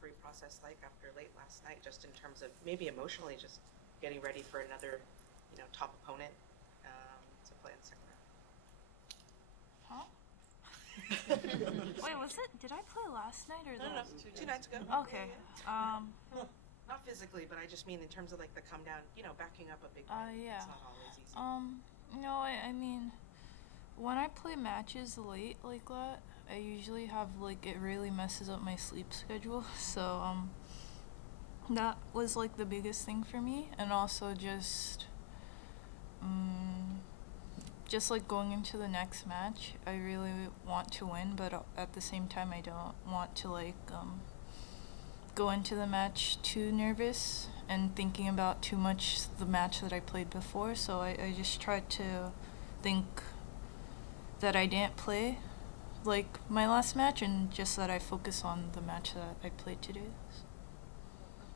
recovery process like after late last night, just in terms of maybe emotionally, just getting ready for another, top opponent to play in the second Huh? Wait, was it? Did I play last night or round? No, 2 nights ago. Okay. Not physically, but I just mean in terms of like the come down, backing up a big win. Yeah. It's not always easy. No, I mean, when I play matches late like that, I usually have like it really messes up my sleep schedule. So that was like the biggest thing for me, and also just like going into the next match, I really want to win, but at the same time, I don't want to like go into the match too nervous and thinking about too much the match that I played before. So I just tried to think that I didn't play like my last match and just that I focus on the match that I played today.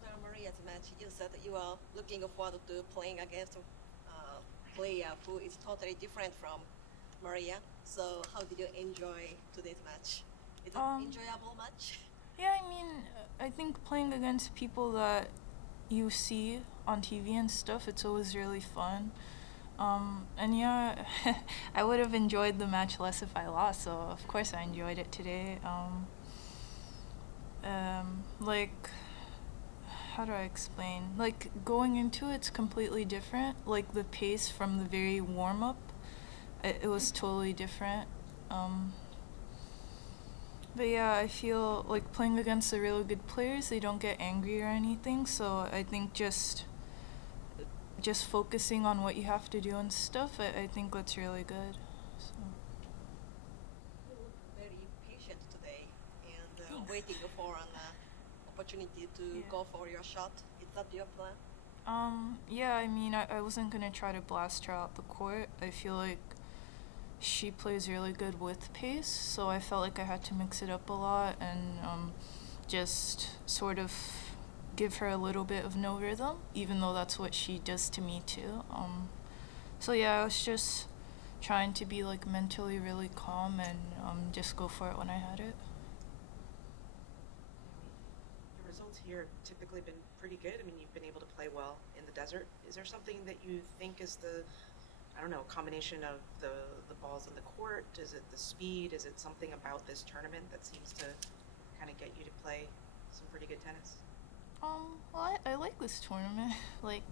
After Maria's match, you said that you are looking forward to playing against a player who is totally different from Maria. So how did you enjoy today's match? Is it an enjoyable match? Yeah, I mean, I think playing against people that you see on TV and stuff, it's always really fun. And yeah, I would have enjoyed the match less if I lost, so of course I enjoyed it today. Like, how do I explain? Like, going into it's completely different. Like, the pace from the very warm-up, it was totally different. But yeah, I feel like playing against the really good players, they don't get angry or anything, so I think just focusing on what you have to do and stuff, I think that's really good. So. You look very patient today and waiting for an opportunity to go for your shot. Is that your plan? Yeah, I mean, I wasn't gonna try to blast her out the court. I feel like she plays really good with pace, so I felt like I had to mix it up a lot and just sort of give her a little bit of no rhythm, even though that's what she does to me too. So yeah, I was just trying to be like mentally really calm and just go for it when I had it. Your results here have typically been pretty good. I mean, you've been able to play well in the desert. Is there something that you think is combination of the balls in the court? Is it the speed? Is it something about this tournament that seems to kind of get you to play some pretty good tennis? Well, I like this tournament. Like,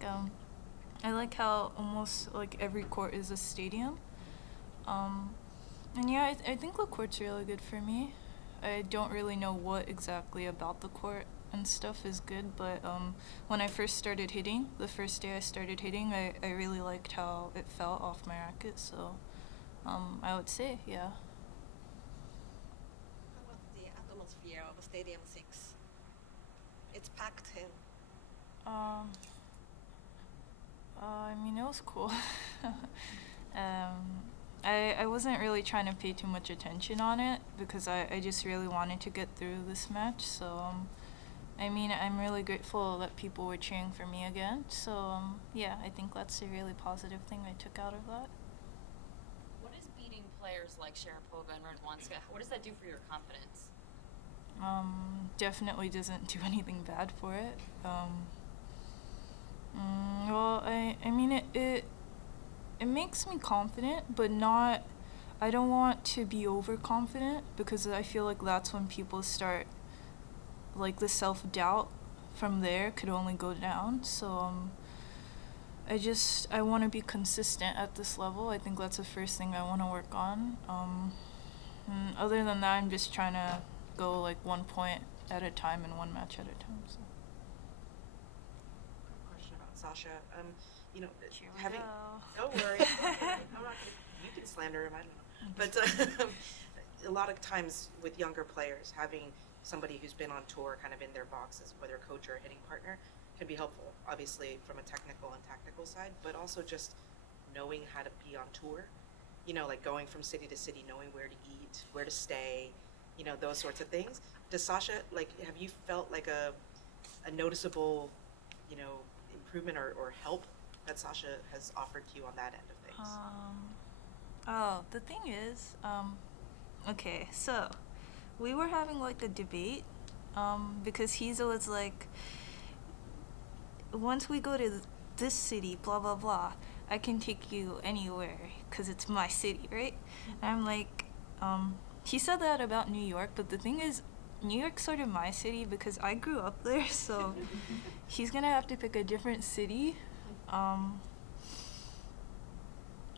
I like how almost like every court is a stadium. And yeah, I think the court's really good for me. I don't really know what exactly about the court and stuff is good, but when I first started hitting, the first day I started hitting, I really liked how it felt off my racket, so I would say, yeah. How about the atmosphere of Stadium 6? It's packed in. I mean, it was cool. I wasn't really trying to pay too much attention on it because I just really wanted to get through this match. So, I mean, I'm really grateful that people were cheering for me again. So, yeah, I think that's a really positive thing I took out of that. What is beating players like Sharapova and Radwanska? What does that do for your confidence? Definitely doesn't do anything bad for it. Well, I mean, it makes me confident, but not, I don't want to be overconfident because I feel like that's when people start, like the self-doubt from there could only go down. So, I want to be consistent at this level. I think that's the first thing I want to work on. And other than that, I'm just trying to go like 1 point at a time and one match at a time. So. Quick question about Sasha. Having don't worry, I'm not gonna, you can slander him. I don't know, but a lot of times with younger players, having somebody who's been on tour kind of in their boxes, whether a coach or a hitting partner, can be helpful. Obviously, from a technical and tactical side, but also just knowing how to be on tour. Like going from city to city, knowing where to eat, where to stay, those sorts of things. Does Sasha, have you felt like a noticeable, improvement or help that Sasha has offered to you on that end of things? The thing is, okay, so we were having like a debate because he's always like, once we go to this city, blah blah blah, I can take you anywhere because it's my city, right? And I'm like, he said that about New York, but the thing is, New York's sort of my city because I grew up there, so he's gonna have to pick a different city.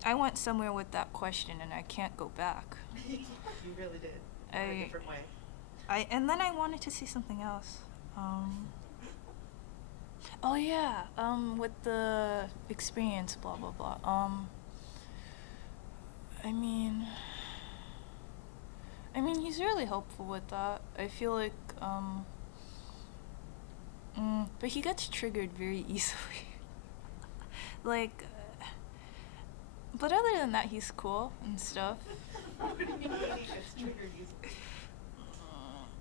I went somewhere with that question and I can't go back. You really did. In a different way. And then I wanted to see something else. Oh yeah, with the experience, blah blah blah. I mean, he's really helpful with that. I feel like, but he gets triggered very easily. Like, but other than that, he's cool and stuff. What do you mean he gets triggered easily?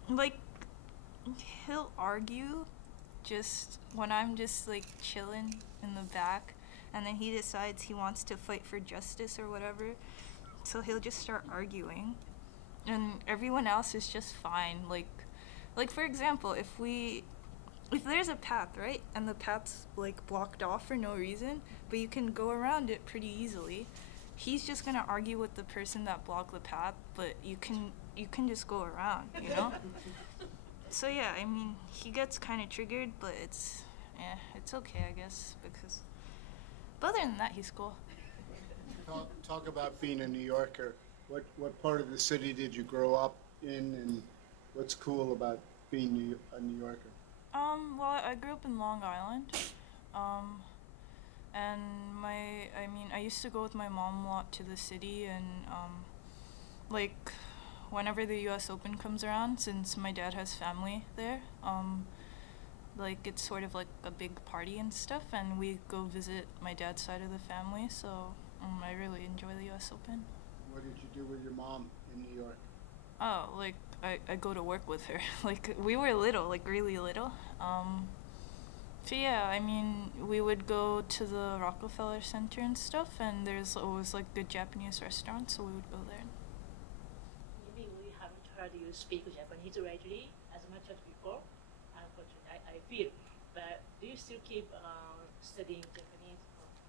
Like, he'll argue just when I'm just like chilling in the back, and then he decides he wants to fight for justice or whatever, so he'll just start arguing, and everyone else is just fine. Like for example, if there's a path, right, and the path's like blocked off for no reason, but you can go around it pretty easily, he's just gonna argue with the person that blocked the path, but you can just go around, you know? So yeah, I mean, he gets kind of triggered, but it's okay, I guess, because, but other than that, he's cool. Talk about being a New Yorker. What part of the city did you grow up in, and what's cool about being a New Yorker? Well, I grew up in Long Island, and I used to go with my mom a lot to the city, and, like, whenever the US Open comes around, since my dad has family there, like, it's sort of like a big party and stuff, and we go visit my dad's side of the family, so, I really enjoy the US Open. What did you do with your mom in New York? Oh, like, I go to work with her. Like, we were little, like, really little. So yeah, I mean, we would go to the Rockefeller Center and stuff, and there's always, like, good Japanese restaurants, so we would go there. Maybe we haven't heard you speak Japanese rightly as much as before, unfortunately, I feel. But do you still keep studying Japanese?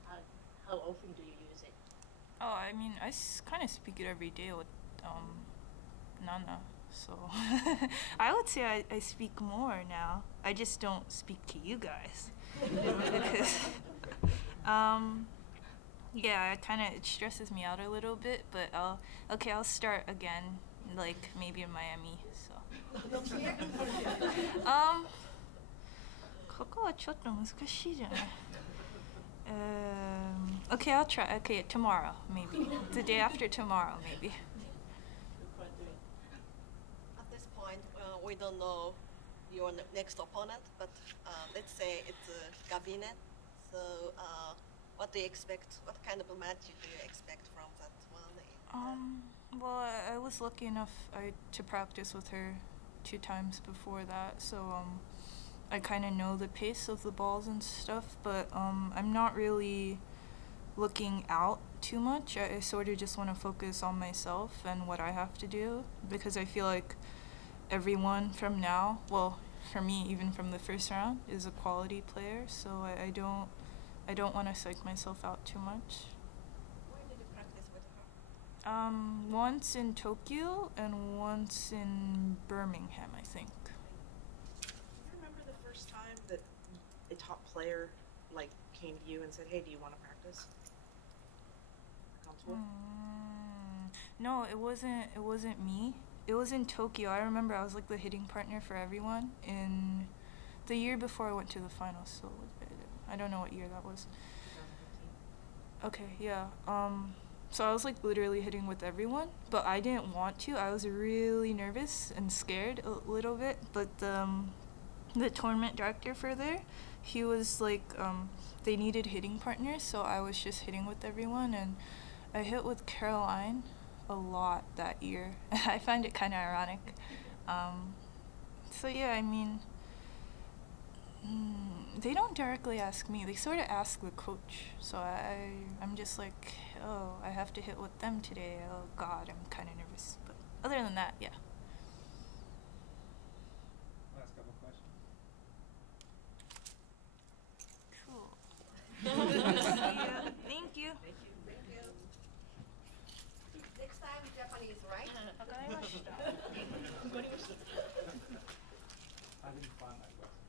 Or how often do you use it? Oh, I mean, I kind of speak it every day with Nana, so I would say I speak more now. I just don't speak to you guys. Because, yeah, it stresses me out a little bit, but I'll start again, like, maybe in Miami, so. ここはちょっと難しいじゃない。Okay, I'll try. Okay, tomorrow, maybe. The day after tomorrow, maybe. At this point, we don't know your next opponent, but let's say it's a cabinet. So, what do you expect? What kind of a match do you expect from that one? Well, I was lucky enough to practice with her 2 times before that, so I kind of know the pace of the balls and stuff, but I'm not really looking out too much. I sort of just want to focus on myself and what I have to do, because I feel like everyone from now, well, for me, even from the first round, is a quality player, so I don't want to psych myself out too much. Where did you practice with her? Once in Tokyo and once in Birmingham, I think. Do you remember the first time that a top player, like, came to you and said, "Hey, do you want to practice?" On tour? No, it wasn't me. It was in Tokyo. I remember I was like the hitting partner for everyone in the year before I went to the finals. So I don't know what year that was. 2015. Okay, yeah. So I was like literally hitting with everyone, but I didn't want to. I was really nervous and scared a little bit, but the tournament director for there, he was like, they needed hitting partners, so I was just hitting with everyone, and I hit with Caroline a lot that year. I find it kind of ironic. So yeah, I mean, they don't directly ask me. They sort of ask the coach. So I'm just like, oh, I have to hit with them today. Oh God, I'm kind of nervous. But other than that, yeah. Thank you. Thank you. Next time, Japanese, right? わかりました。わかりました。Having fun, I guess.